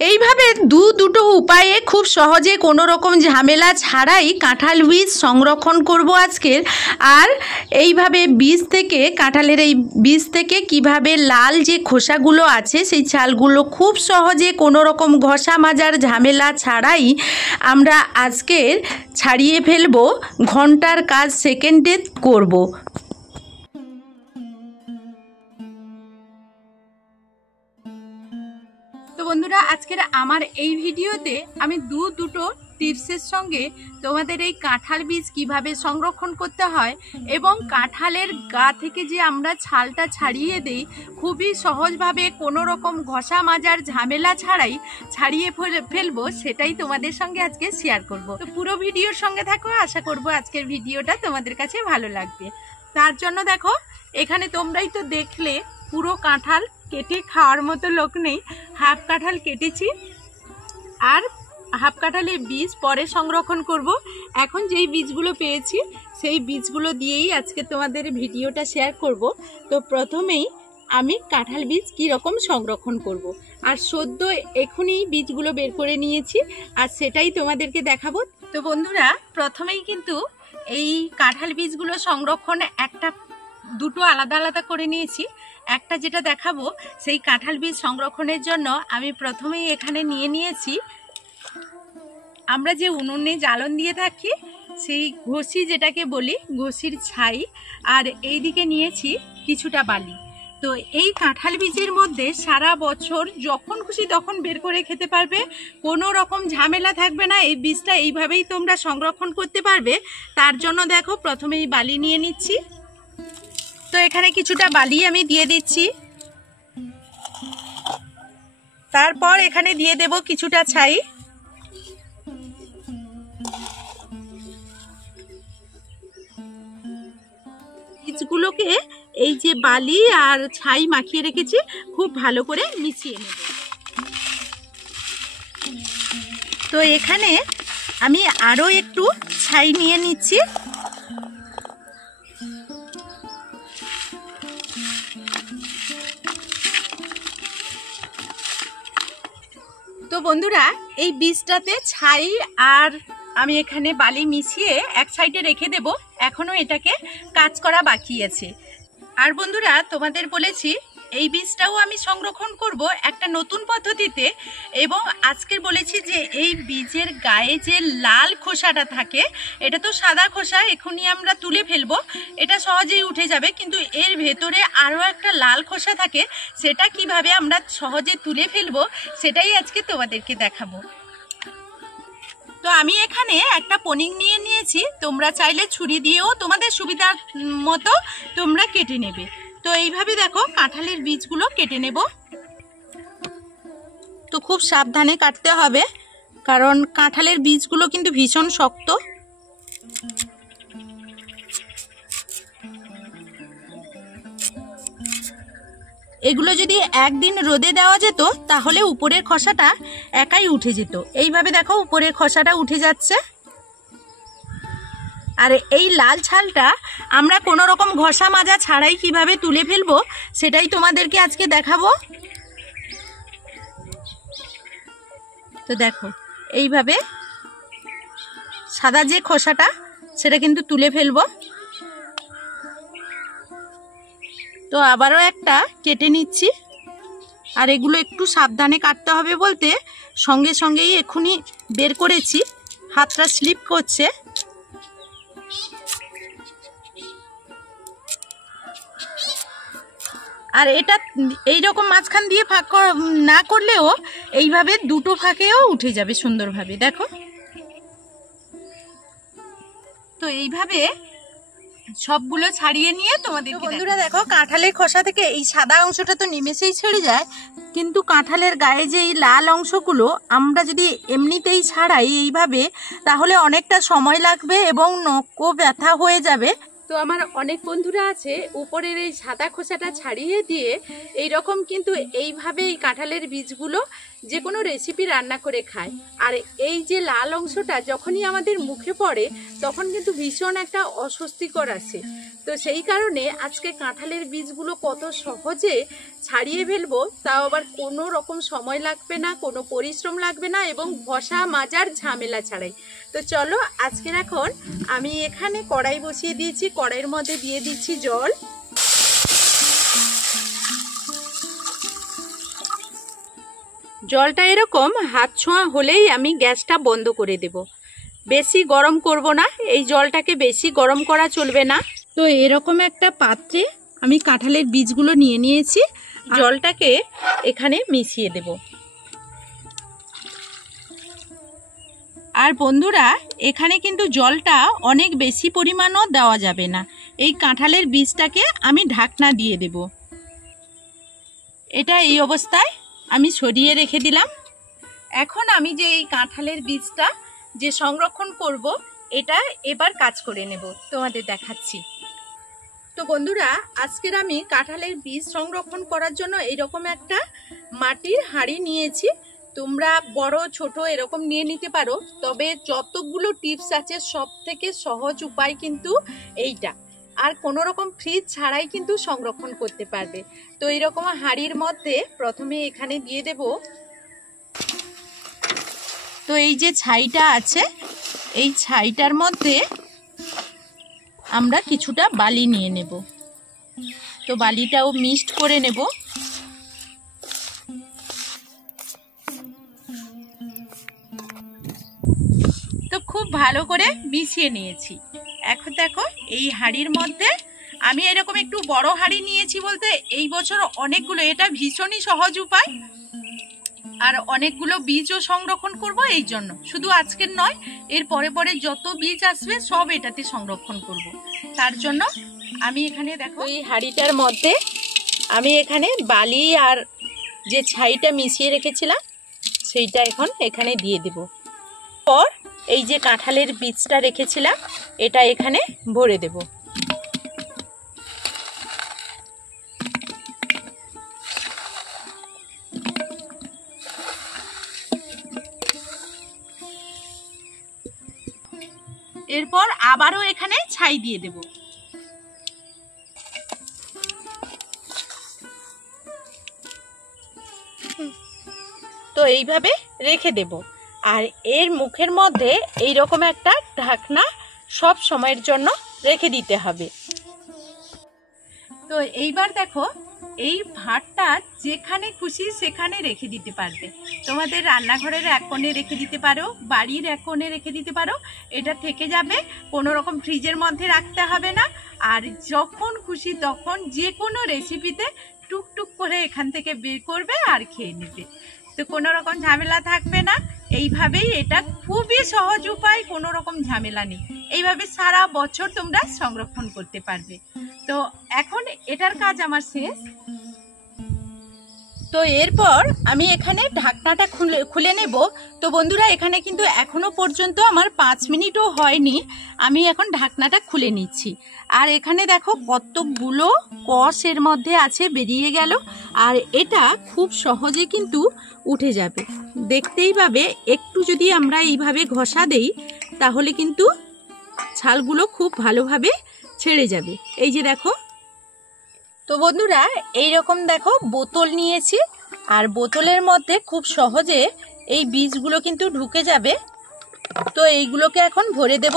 এইভাবে দুটো উপায়ে খুব সহজে কোনো রকম ঝামেলা ছাড়াই কাঁঠাল বীজ সংরক্ষণ করব আজকের। আর এইভাবে বীজ থেকে, কাঁঠালের এই বীজ থেকে কিভাবে লাল যে খোসাগুলো আছে সেই ছালগুলো খুব সহজে কোনো রকম ঘষা মাজার ঝামেলা ছাড়াই আমরা আজকের ছাড়িয়ে ফেলবো, ঘন্টার কাজ সেকেন্ডে করব। তো বন্ধুরা, আজকের আমার এই ভিডিওতে আমি দুটো টিপসের সঙ্গে তোমাদের এই কাঁঠাল বীজ কিভাবে সংরক্ষণ করতে হয় এবং কাঁঠালের গা থেকে যে আমরা ছালটা ছাড়িয়ে দেই খুবই সহজভাবে কোনো রকম ঘষা মাজার ঝামেলা ছাড়াই ছাড়িয়ে ফেলবো, সেটাই তোমাদের সঙ্গে আজকে শেয়ার করব। তো পুরো ভিডিওর সঙ্গে থাকো, আশা করব আজকের ভিডিওটা তোমাদের কাছে ভালো লাগবে। তার জন্য দেখো, এখানে তোমরাই তো দেখলে পুরো কাঁঠাল কেটে খাওয়ার মতো লোক নেই, হাফ কাঁঠাল কেটেছি আর হাফ কাঁঠালের বীজ পরে সংরক্ষণ করব। এখন যেই বীজগুলো পেয়েছি সেই বীজগুলো দিয়েই আজকে তোমাদের ভিডিওটা শেয়ার করব। তো প্রথমেই আমি কাঁঠাল বীজ কীরকম সংরক্ষণ করব, আর সদ্য এখনই বীজগুলো বের করে নিয়েছি আর সেটাই তোমাদেরকে দেখাবো। তো বন্ধুরা, প্রথমেই কিন্তু এই কাঁঠাল বীজগুলো সংরক্ষণ দুটো আলাদা আলাদা করে নিয়েছি। একটা যেটা দেখাবো সেই কাঁঠাল বীজ সংরক্ষণের জন্য আমি প্রথমেই এখানে নিয়েছি আমরা যে উনুনে জ্বালন দিয়ে থাকি সেই ঘষি, যেটাকে বলি ঘষির ছাই, আর এইদিকে নিয়েছি কিছুটা বালি। তো এই কাঁঠাল বীজের মধ্যে সারা বছর যখন খুশি তখন বের করে খেতে পারবে, কোনো রকম ঝামেলা থাকবে না। এই বীজটা এইভাবেই তোমরা সংরক্ষণ করতে পারবে। তার জন্য দেখো, প্রথমেই বালি নিয়ে নিচ্ছি। তো এখানে কিছুটা বালি আমি দিয়ে দিচ্ছি, তারপর এখানে দিয়ে দেব কিছুটা ছাই। বীজগুলোকে এই যে বালি আর ছাই মাখিয়ে রেখেছি খুব ভালো করে মিশিয়ে নেব। তো এখানে আমি আরো একটু ছাই নিয়ে নিচ্ছি। তো বন্ধুরা, এই বীজটাতে ছাই আর আমি এখানে বালি মিশিয়ে এক সাইডে রেখে দেব। এখনো এটাকে কাজ করা বাকি আছে। আর বন্ধুরা, তোমাদের বলেছি এই বীজটাও আমি সংরক্ষণ করব একটা নতুন পদ্ধতিতে, এবং আজকের বলেছি যে এই বীজের গায়ে যে লাল খোসাটা থাকে, এটা তো সাদা খোসা, এখনই আমরা তুলে ফেলবো, এটা সহজেই উঠে যাবে, কিন্তু এর ভেতরে আরও একটা লাল খোসা থাকে, সেটা কিভাবে আমরা সহজে তুলে ফেলবো সেটাই আজকে তোমাদেরকে দেখাবো। তো আমি এখানে একটা পনিং নিয়ে নিয়েছি, তোমরা চাইলে ছুরি দিয়েও তোমাদের সুবিধা মতো তোমরা কেটে নেবে। তো এইভাবে দেখো কাঁঠালের বীজগুলো কেটে নেব। তো খুব সাবধানে কাটতে হবে, কারণ কাঁঠালের বীজগুলো কিন্তু ভীষণ শক্ত। এগুলো যদি একদিন রোদে দেওয়া যেত তাহলে উপরের খোসাটা একাই উঠে যেত। এইভাবে দেখো উপরের খোসাটা উঠে যাচ্ছে। আর এই লাল ছালটা আমরা কোনো রকম ঘষা মাজা ছাড়াই কিভাবে তুলে ফেলবো সেটাই তোমাদেরকে আজকে দেখাবো। তো দেখো, এইভাবে সাদা যে খোসাটা সেটা কিন্তু তুলে ফেলবো। তো আবারও একটা কেটে নিচ্ছি। আর এগুলো একটু সাবধানে কাটতে হবে বলতে সঙ্গে সঙ্গেই এক্ষুনি বের করেছি, হাতটা স্লিপ করছে। আর এটা এইরকম মাঝখান দিয়ে ফাঁক না করলেও এইভাবে দুটো ফাঁকেও উঠে যাবে সুন্দরভাবে, দেখো। তো এইভাবে সবগুলো ছাড়িয়ে নিয়ে তোমাদের বন্ধুরা দেখো, কাঁঠালের খোসা থেকে এই সাদা অংশটা তো নিমেষেই ছেড়ে যায়, কিন্তু কাঁঠালের গায়ে যে এই লাল অংশগুলো আমরা যদি এমনিতেই ছাড়াই এইভাবে, তাহলে অনেকটা সময় লাগবে এবং নখও ব্যথা হয়ে যাবে। তো আমার অনেক বন্ধুরা আছে উপরের এই সাদা খোসাটা ছাড়িয়ে দিয়ে এইরকম কিন্তু এইভাবে এই কাঁঠালের বীজগুলো যে কোনো রেসিপি রান্না করে খায়। আর এই যে লাল অংশটা যখনই আমাদের মুখে পড়ে তখন কিন্তু ভীষণ একটা অস্বস্তিকর আসে। তো সেই কারণে আজকে কাঁঠালের বীজগুলো কত সহজে ছাড়িয়ে ফেলবো, তাও আবার কোনো রকম সময় লাগবে না, কোনো পরিশ্রম লাগবে না এবং ঘষা মাজার ঝামেলা ছাড়াই। তো চলো আজকে এখন আমি এখানে কড়াই বসিয়ে দিয়েছি, কড়াইয়ের মধ্যে দিয়ে দিচ্ছি জল। জলটা এরকম হাত ছোঁয়া হলেই আমি গ্যাসটা বন্ধ করে দেব। বেশি গরম করব না, এই জলটাকে বেশি গরম করা চলবে না। তো এরকম একটা পাত্রে আমি কাঁঠালের বীজগুলো নিয়ে নিয়েছি, জলটাকে এখানে মিশিয়ে দেব। আর বন্ধুরা এখানে কিন্তু জলটা অনেক বেশি পরিমাণও দেওয়া যাবে না। এই কাঁঠালের বীজটাকে আমি ঢাকনা দিয়ে দেব। এটা এই অবস্থায় আমি সরিয়ে রেখে দিলাম। এখন আমি যে এই কাঁঠালের বীজটা যে সংরক্ষণ করব, এটা এবার কাজ করে নেব, তোমাদের দেখাচ্ছি। তো বন্ধুরা আজকের আমি কাঁঠালের বীজ সংরক্ষণ করার জন্য এরকম একটা মাটির হাঁড়ি নিয়েছি। তোমরা বড় ছোট এরকম নিয়ে নিতে পারো, তবে যতগুলো টিপস আছে সব থেকে সহজ উপায় কিন্তু এইটা। আর কোনো রকম ফ্রিজ ছাড়াই কিন্তু সংরক্ষণ করতে পারবে। তো এইরকম হাঁড়ির মধ্যে প্রথমে এখানে দিয়ে দেব। তো এই যে ছাইটা আছে, এই ছাইটার মধ্যে আমরা কিছুটা বালি নিয়ে নেব। তো বালিটাও মিক্সড করে নেব। তো খুব ভালো করে মিশিয়ে নিয়েছি। এখন দেখো এই হাঁড়ির মধ্যে আমি এরকম একটু বড় হাঁড়ি নিয়েছি বলতে এই বছর অনেকগুলো, এটা ভীষণই সহজ উপায়। আর অনেকগুলো বীজও সংরক্ষণ করব, এই জন্য শুধু আজকের নয়, এর পরে পরে যত বীজ আসবে সব এটাতে সংরক্ষণ করব। তার জন্য আমি এখানে দেখো এই হাঁড়িটার মধ্যে আমি এখানে বালি আর যে ছাইটা মিশিয়ে রেখেছিলাম সেইটা এখন এখানে দিয়ে দেব। পর এই যে কাঁঠালের বীজটা রেখেছিলাম এটা এখানে ভরে দেব। এরপর আবারও এখানে ছাই দিয়ে দেব। তো এইভাবে রেখে দেব। আর এর মুখের মধ্যে এই রকম একটা ঢাকনা সব সময়ের জন্য রেখে দিতে হবে। তো এইবার দেখো এই ভাতটা যেখানে খুশি সেখানে রেখে দিতে পারবে। তোমাদের রান্নাঘরের এক কোণে রেখে দিতে পারো, বাড়ির এক কোণে রেখে দিতে পারো, এটা থেকে যাবে, কোনো রকম ফ্রিজের মধ্যে রাখতে হবে না। আর যখন খুশি তখন যে কোনো রেসিপিতে টুকটুক করে এখান থেকে বের করবে আর খেয়ে নেবে। তো কোনো রকম ঝামেলা থাকবে না। এইভাবেই এটা খুবই সহজ উপায়, কোনো রকম ঝামেলা নেই। এইভাবে সারা বছর তোমরা সংরক্ষণ করতে পারবে। তো এখন এটার কাজ আমার শেষ। তো এরপর আমি এখানে ঢাকনাটা খুলে নেব। তো বন্ধুরা এখানে কিন্তু এখনো পর্যন্ত আমার 5 মিনিটও হয়নি। আমি এখন ঢাকনাটা খুলে নিচ্ছি। আর এখানে দেখো কতগুলো কষ এর মধ্যে আছে, বেরিয়ে গেল। আর এটা খুব সহজে কিন্তু উঠে যাবে, দেখতেই পাবে। একটু যদি আমরা এইভাবে ঘষা দেই তাহলে কিন্তু ছালগুলো খুব ভালোভাবে ছেড়ে যাবে। এই যে দেখো। তো বন্ধুরা এইরকম দেখো বোতল নিয়েছি, আর বোতলের মধ্যে খুব সহজে এই বীজগুলো কিন্তু ঢুকে যাবে। তো এইগুলোকে এখন ভরে দেব।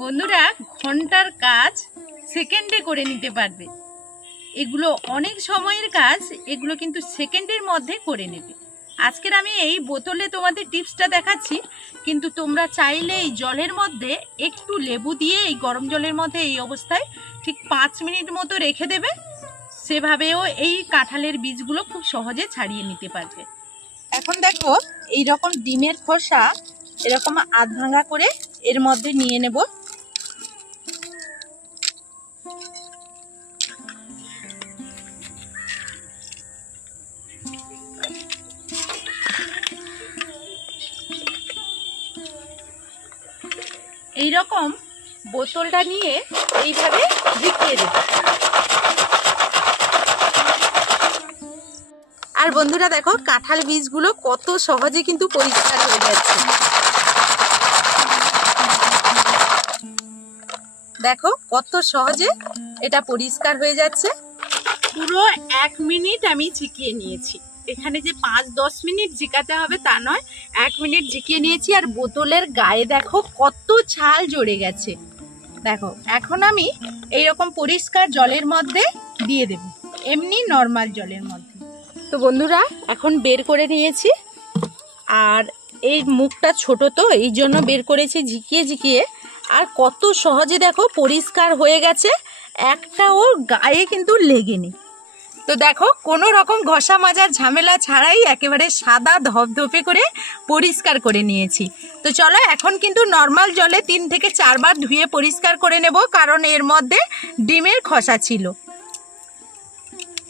বন্ধুরা ঘন্টার কাজ সেকেন্ডে করে নিতে পারবে। এগুলো অনেক সময়ের কাজ, এগুলো কিন্তু সেকেন্ডের মধ্যে করে নেবে। আজকের আমি এই বোতলে তোমাদের টিপসটা দেখাচ্ছি, কিন্তু তোমরা চাইলে এই জলের মধ্যে একটু লেবু দিয়ে এই গরম জলের মধ্যে এই অবস্থায় ঠিক 5 মিনিট মতো রেখে দেবে। সেভাবেও এই কাঁঠালের বীজগুলো খুব সহজে ছাড়িয়ে নিতে পারবে। এখন দেখো এই রকম ডিমের খোসা এরকম আধ ভাঙা করে এর মধ্যে নিয়ে নেব। এইরকম বোতলটা নিয়ে এইভাবে ঢুকিয়ে দেব। আর বন্ধুরা দেখো কাঁঠাল বীজগুলো কত সহজে কিন্তু পরিষ্কার হয়ে যাচ্ছে। দেখো কত সহজে এটা পরিষ্কার হয়ে যাচ্ছে। পুরো 1 মিনিট আমি ঝিকিয়ে নিয়েছি। এখানে যে 5-10 মিনিট ঝিকাতে হবে তা নয়, 1 মিনিট ঝিকিয়ে নিয়েছি। আর বোতলের গায়ে দেখো কত ছাল জড়ে গেছে। দেখো এখন আমি এইরকম পরিষ্কার জলের মধ্যে দিয়ে দেব, এমনি নর্মাল জলের মধ্যে। তো বন্ধুরা এখন বের করে নিয়েছি, আর এই মুখটা ছোট তো এই জন্য বের করেছি ঝিকিয়ে ঝিকিয়ে। আর কত সহজে দেখো পরিষ্কার হয়ে গেছে, একটা ওর গায়ে কিন্তু লেগেনি। তো দেখো কোনো রকম ঘষা মাজার ঝামেলা ছাড়াই একেবারে সাদা ধপধপে করে পরিষ্কার করে নিয়েছি। তো চলো এখন কিন্তু নর্মাল জলে 3 থেকে 4 বার ধুয়ে পরিষ্কার করে নেব, কারণ এর মধ্যে ডিমের খোসা ছিল।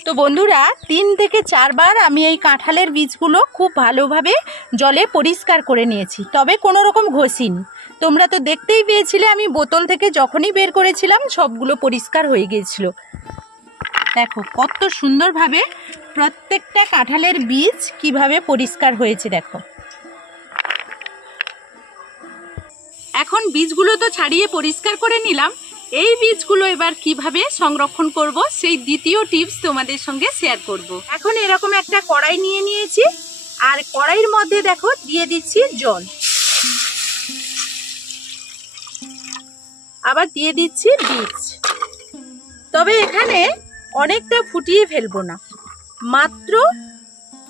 তো বন্ধুরা 3 থেকে 4 বার আমি এই কাঁঠালের বীজগুলো খুব ভালোভাবে জলে পরিষ্কার করে নিয়েছি, তবে কোনো রকম ঘষিনি। তোমরা তো দেখতেই পেয়েছিলে আমি বোতল থেকে যখনই বের করেছিলাম সবগুলো পরিষ্কার হয়ে গিয়েছিল। দেখো কত সুন্দরভাবে প্রত্যেকটা কাঁঠালের বীজ কিভাবে পরিষ্কার হয়েছে দেখো। এখন বীজগুলো তো ছাড়িয়ে পরিষ্কার করে নিলাম, এই বীজগুলো এবার কিভাবে সংরক্ষণ করব সেই দ্বিতীয় টিপস তোমাদের সঙ্গে শেয়ার করব। এখন এরকম একটা কড়াই নিয়ে নিয়েছি, আর কড়াইয়ের মধ্যে দেখো দিয়ে দিচ্ছি জল, আবার দিয়ে দিচ্ছি বীজ। তবে এখানে অনেকটা ফুটিয়ে ফেলবো না, মাত্র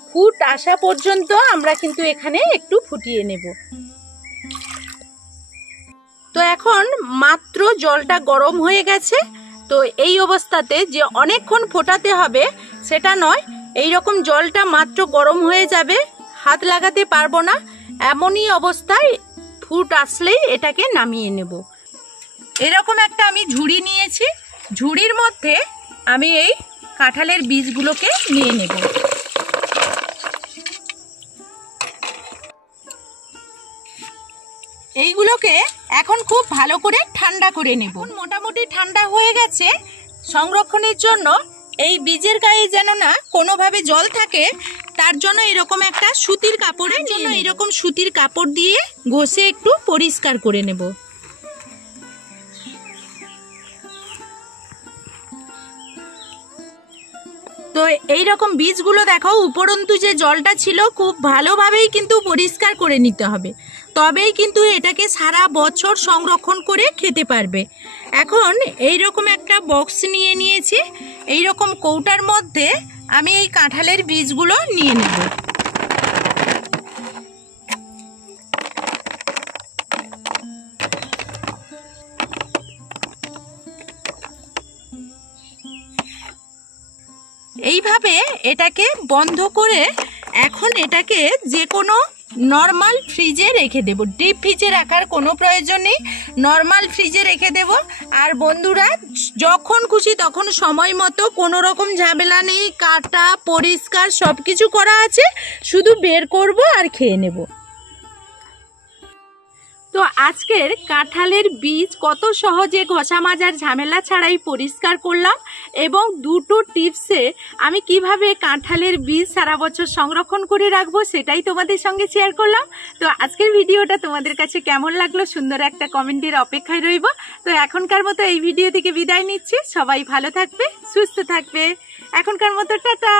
ফুট আসা পর্যন্ত আমরা কিন্তু এখানে একটু ফুটিয়ে নেব। তো এখন মাত্র জলটা গরম হয়ে গেছে। তো এই অবস্থাতে যে অনেকক্ষণ ফোটাতে হবে সেটা নয়, এই রকম জলটা মাত্র গরম হয়ে যাবে, হাত লাগাতে পারবো না, এমনই অবস্থায় ফুট আসলেই এটাকে নামিয়ে নেব। এরকম একটা আমি ঝুড়ি নিয়েছি, ঝুড়ির মধ্যে আমি এই কাঁঠালের বীজগুলোকে নিয়ে নেব। এইগুলোকে এখন খুব ভালো করে ঠান্ডা করে নেব। মোটামুটি ঠান্ডা হয়ে গেছে। সংরক্ষণের জন্য এই বীজের গায়ে যেন না কোনোভাবে জল থাকে, তার জন্য এরকম একটা সুতির কাপড়ের জন্য এরকম সুতির কাপড় দিয়ে ঘষে একটু পরিষ্কার করে নেব। তো এইরকম বীজগুলো দেখো উপরন্তু যে জলটা ছিল খুব ভালোভাবেই কিন্তু পরিষ্কার করে নিতে হবে, তবেই কিন্তু এটাকে সারা বছর সংরক্ষণ করে খেতে পারবে। এখন এইরকম একটা বক্স নিয়ে নিয়েছি, এইরকম কৌটার মধ্যে আমি এই কাঁঠালের বীজগুলো নিয়ে নেব। এইভাবে এটাকে বন্ধ করে এখন এটাকে যে কোনো নর্মাল ফ্রিজে রেখে দেব। ডিপ ফ্রিজে রাখার কোনো প্রয়োজন নেই, নর্মাল ফ্রিজে রেখে দেব। আর বন্ধুরা যখন খুশি তখন সময় মতো, কোনো রকম ঝামেলা নেই, কাটা পরিষ্কার সব কিছু করা আছে, শুধু বের করব আর খেয়ে নেব। তো আজকের কাঁঠালের বীজ কত সহজে ঘষা মাজার ঝামেলা ছাড়াই পরিষ্কার করলাম, এবং দুটো টিপসে আমি কিভাবে কাঁঠালের বীজ সারা বছর সংরক্ষণ করে রাখবো সেটাই তোমাদের সঙ্গে শেয়ার করলাম। তো আজকের ভিডিওটা তোমাদের কাছে কেমন লাগলো সুন্দর একটা কমেন্টের অপেক্ষায় রইব। তো এখনকার মতো এই ভিডিও থেকে বিদায় নিচ্ছি, সবাই ভালো থাকবে, সুস্থ থাকবে, এখনকার মতো টাটা।